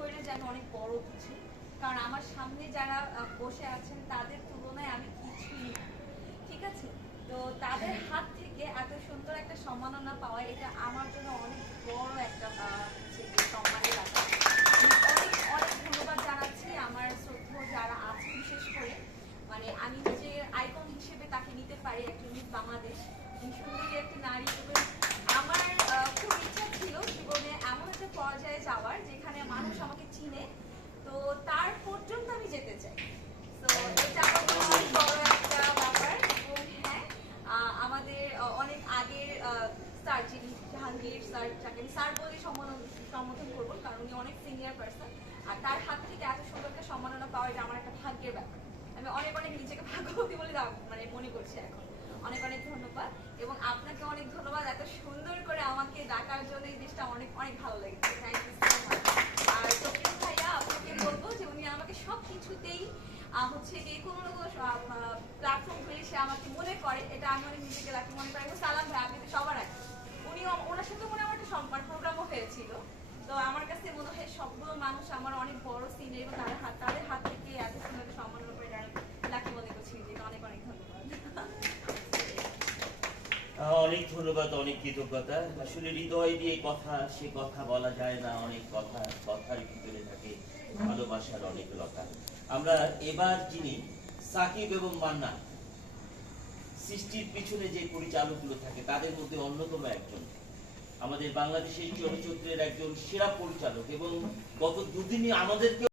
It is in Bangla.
করে যে আমি অনেক বড় কিছু, কারণ আমার সামনে যারা বসে আছেন তাদের তুলনায় আমি কিছুই না, ঠিক আছে? তো তাদের হাত থেকে এত সুন্দর একটা সম্মাননা পাওয়া, এটা আমার জন্য অনেক বড় একটা সম্মানের ব্যাপার। আমি অনেক অনেক ধন্যবাদ জানাচ্ছি আমার শ্রদ্ধেয় যারা আছে, বিশেষ করে মানে আমি নিজের আইকন হিসেবে তাকে নিতে পারি, একটা মিস বাংলাদেশ, সুন্দরী একটি নারী। এবং আমার খুব ইচ্ছা ছিল জীবনে এমন একটা পর্যায়ে যাওয়ার যেখানে মানুষ আমাকে চিনে, তো তার পর্যন্ত আমি যেতে চাই। তো এটা আমার জন্য অনেক বড় একটা ব্যাপার। এবং হ্যাঁ, আমাদের অনেক আগের স্যার, যিনি জাহাঙ্গীর স্যার, যাকে আমি স্যার বলে সম্বোধন করবো কারণ উনি অনেক সিনিয়র পার্সন, আর তার হাত থেকে এত সুন্দর একটা সম্মাননা পাওয়া, এটা আমার একটা ভাগ্যের ব্যাপার। আমি অনেক অনেক নিজেকে ভাগ্যবতী বলে মানে মনে করছি এখন। অনেক অনেক ধন্যবাদ, এবং আপনাকে অনেক ধন্যবাদ এত সুন্দর করে আমাকে ডাকার জন্য। এই জিনিসটা অনেক অনেক ভালো লেগেছে, থ্যাংক ইউ সো মাচ। আর তকিন ভাইয়া, আপনাকে বলবো যে উনি আমাকে সব কিছুতেই হচ্ছে কি কোনো না কোনো প্ল্যাটফর্ম হয়ে সে আমাকে মনে করে, এটা আমি অনেক নিজেকে লাকি মনে করি। সালাম ভাই, আপনি তো সবার আগে, উনি ওনার সাথে মনে আমার একটা সংবাদ প্রোগ্রামও হয়েছিল। তো আমার কাছে মনে হয় সবগুলো মানুষ আমার অনেক বড় সিনিয়র, এবং তাদের হাত থেকে এত সুন্দর একটা সম্মান করে লাকি মনে করছি নিজেকে। অনেক অনেক ধন্যবাদ। অনেক ধন্যবাদ, অনেক কৃতজ্ঞতা। আসলে হৃদয় দিয়ে কথা, সে কথা বলা যায় না, অনেক কথা, কথার ভিতরে থাকে ভালোবাসার অনেক লতা। আমরা এবার যিনি সাকিব এবং মান্না সৃষ্টির পিছনে যে পরিচালকগুলো থাকে তাদের মধ্যে অন্যতম একজন, আমাদের বাংলাদেশের চলচ্চিত্রের একজন সেরা পরিচালক, এবং গত দুদিনই আমাদেরকে